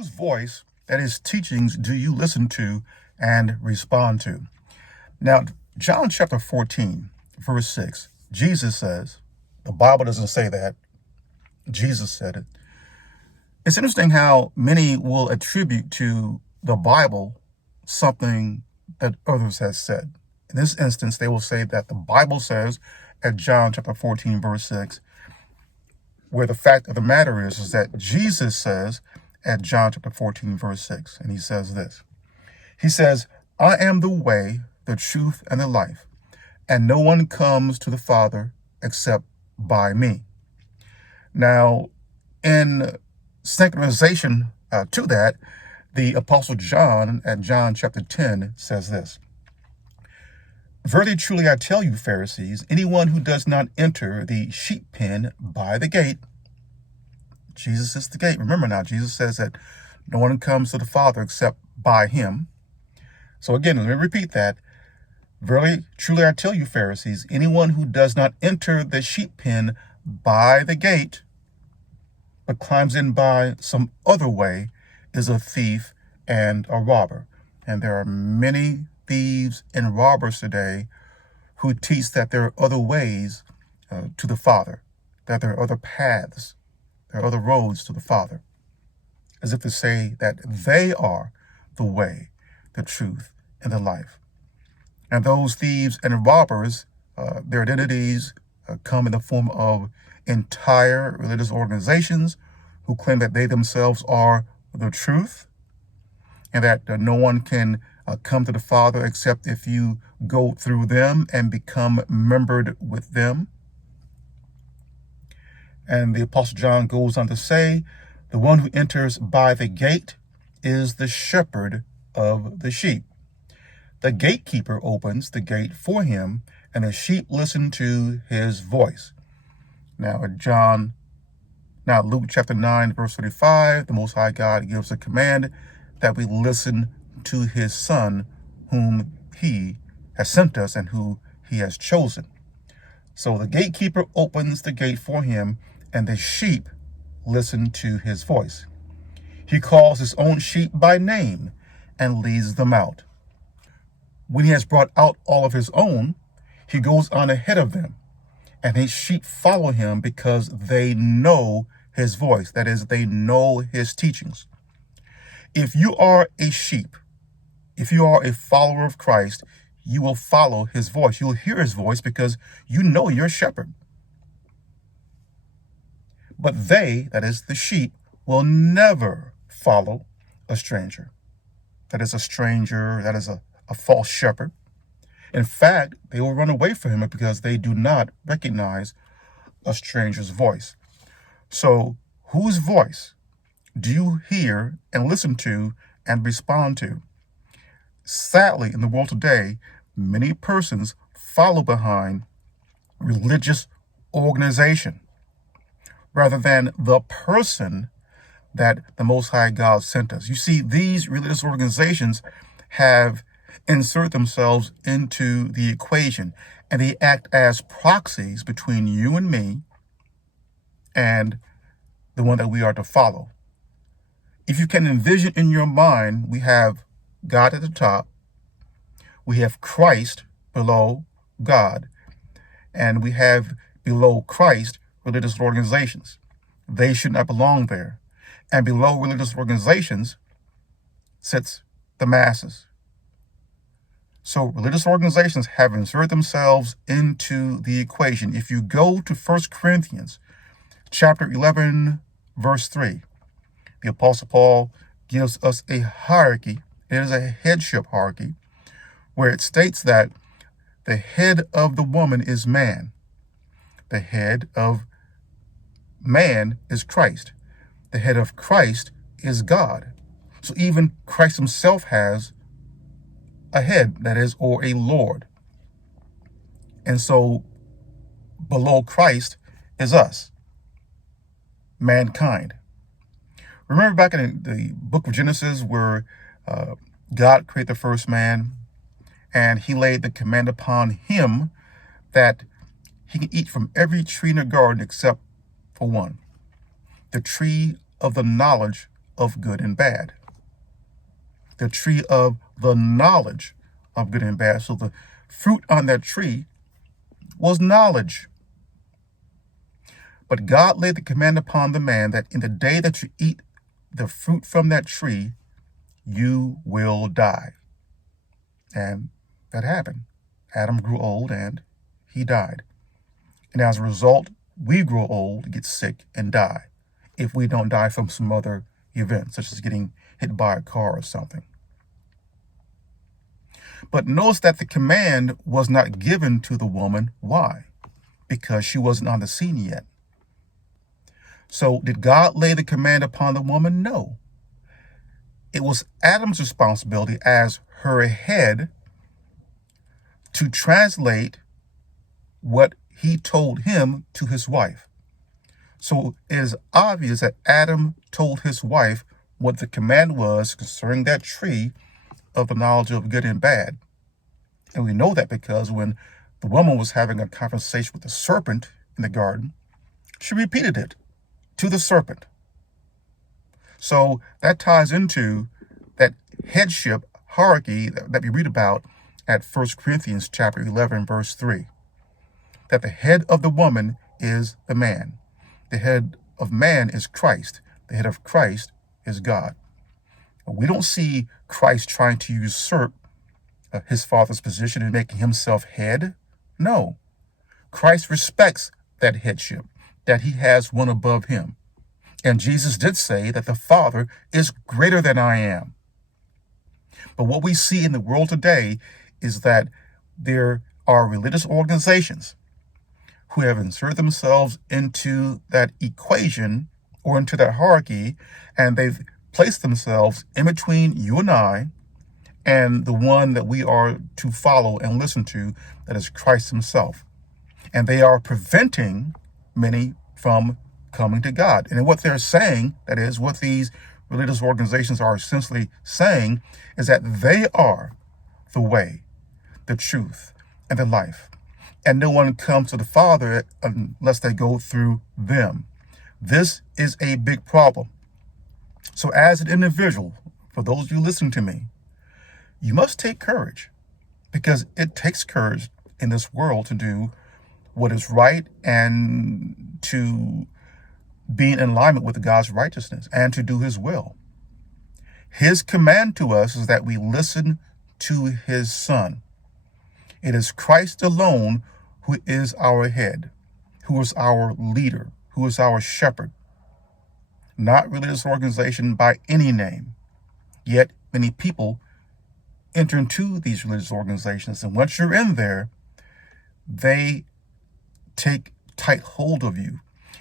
Whose voice, that is, teachings, do you listen to and respond to? Now, John chapter 14, verse 6, Jesus says, the Bible doesn't say that, Jesus said it. It's interesting how many will attribute to the Bible something that others have said. In this instance, they will say that the Bible says at John chapter 14, verse 6, where the fact of the matter is that Jesus says at John chapter 14, verse 6, and he says this. He says, I am the way, the truth, and the life, and no one comes to the Father except by me. Now, in synchronization to that, the Apostle John at John chapter 10 says this. Verily, truly, I tell you, Pharisees, anyone who does not enter the sheep pen by the gate, Jesus is the gate. Remember now, Jesus says that no one comes to the Father except by him. So again, let me repeat that. Verily, truly, I tell you, Pharisees, anyone who does not enter the sheep pen by the gate, but climbs in by some other way, is a thief and a robber. And there are many thieves and robbers today who teach that there are other ways to the Father, that there are other paths, there are other roads to the Father, as if to say that they are the way, the truth, and the life. And those thieves and robbers, their identities come in the form of entire religious organizations who claim that they themselves are the truth, and that no one can come to the Father except if you go through them and become membered with them. And the Apostle John goes on to say, the one who enters by the gate is the shepherd of the sheep. The gatekeeper opens the gate for him, and the sheep listen to his voice. Now, Luke chapter 9, verse 35, the Most High God gives a command that we listen to his Son, whom he has sent us and who he has chosen. So the gatekeeper opens the gate for him, and the sheep listen to his voice. He calls his own sheep by name and leads them out. When he has brought out all of his own, he goes on ahead of them, and his sheep follow him because they know his voice. That is, they know his teachings. If you are a sheep, if you are a follower of Christ, you will follow his voice. You'll hear his voice because you know your shepherd. But they, that is the sheep, will never follow a stranger. That is a stranger, that is a false shepherd. In fact, they will run away from him because they do not recognize a stranger's voice. So whose voice do you hear and listen to and respond to? Sadly, in the world today, many persons follow behind religious organization rather than the person that the Most High God sent us. You see, these religious organizations have inserted themselves into the equation, and they act as proxies between you and me and the one that we are to follow. If you can envision in your mind, we have God at the top, we have Christ below God, and we have below Christ religious organizations. They should not belong there. And below religious organizations sits the masses. So religious organizations have inserted themselves into the equation. If you go to 1 Corinthians chapter 11, verse 3, the Apostle Paul gives us a hierarchy. It is a headship hierarchy where it states that the head of the woman is man. The head of man is Christ. The head of Christ is God. So even Christ himself has a head, that is, or a Lord. And so below Christ is us, mankind. Remember back in the book of Genesis where God created the first man, and he laid the command upon him that he can eat from every tree in the garden except for one, the tree of the knowledge of good and bad, the tree of the knowledge of good and bad. So the fruit on that tree was knowledge. But God laid the command upon the man that in the day that you eat the fruit from that tree, you will die. And that happened. Adam grew old and he died. And as a result, we grow old, get sick, and die if we don't die from some other event, such as getting hit by a car or something. But notice that the command was not given to the woman. Why? Because she wasn't on the scene yet. So did God lay the command upon the woman? No. It was Adam's responsibility as her head to translate what he told him to his wife. So it is obvious that Adam told his wife what the command was concerning that tree of the knowledge of good and bad. And we know that because when the woman was having a conversation with the serpent in the garden, she repeated it to the serpent. So that ties into that headship hierarchy that we read about at 1 Corinthians chapter 11, verse 3. That the head of the woman is the man. The head of man is Christ. The head of Christ is God. We don't see Christ trying to usurp his father's position and making himself head. No. Christ respects that headship, that he has one above him. And Jesus did say that the Father is greater than I am. But what we see in the world today is that there are religious organizations who have inserted themselves into that equation or into that hierarchy, and they've placed themselves in between you and I and the one that we are to follow and listen to, that is Christ himself. And they are preventing many from coming to God. And what they're saying, that is, what these religious organizations are essentially saying, is that they are the way, the truth, and the life. And no one comes to the Father unless they go through them. This is a big problem. So as an individual, for those of you listening to me, you must take courage, because it takes courage in this world to do what is right and to be in alignment with God's righteousness and to do his will. His command to us is that we listen to his Son. It is Christ alone who is our head, who is our leader, who is our shepherd. Not religious organization by any name. Yet many people enter into these religious organizations, and once you're in there, they take tight hold of you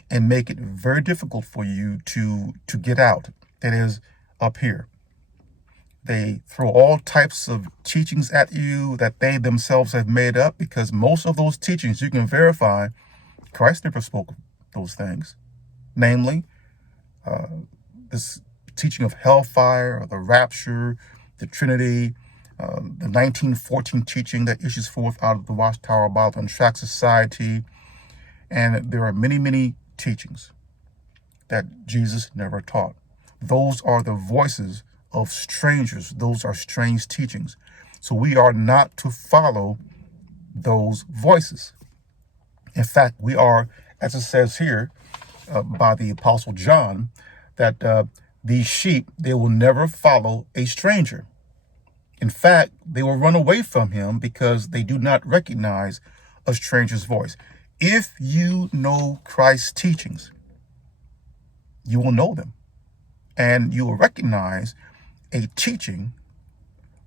and make it very difficult for you to get out. That is, up here. They throw all types of teachings at you that they themselves have made up, because most of those teachings you can verify Christ never spoke of those things. Namely, this teaching of hellfire, or the rapture, the Trinity, the 1914 teaching that issues forth out of the Watchtower Bible and Tract Society. And there are many, many teachings that Jesus never taught. Those are the voices of strangers. Those are strange teachings. So we are not to follow those voices. In fact, we are, as it says here by the Apostle John, that these sheep, they will never follow a stranger. In fact, they will run away from him because they do not recognize a stranger's voice. If you know Christ's teachings, you will know them, and you will recognize a teaching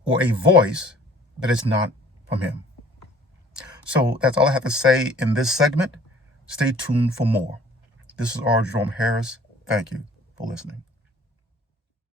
or a voice that is not from him. So that's all I have to say in this segment. Stay tuned for more. This is R. Jerome Harris. Thank you for listening.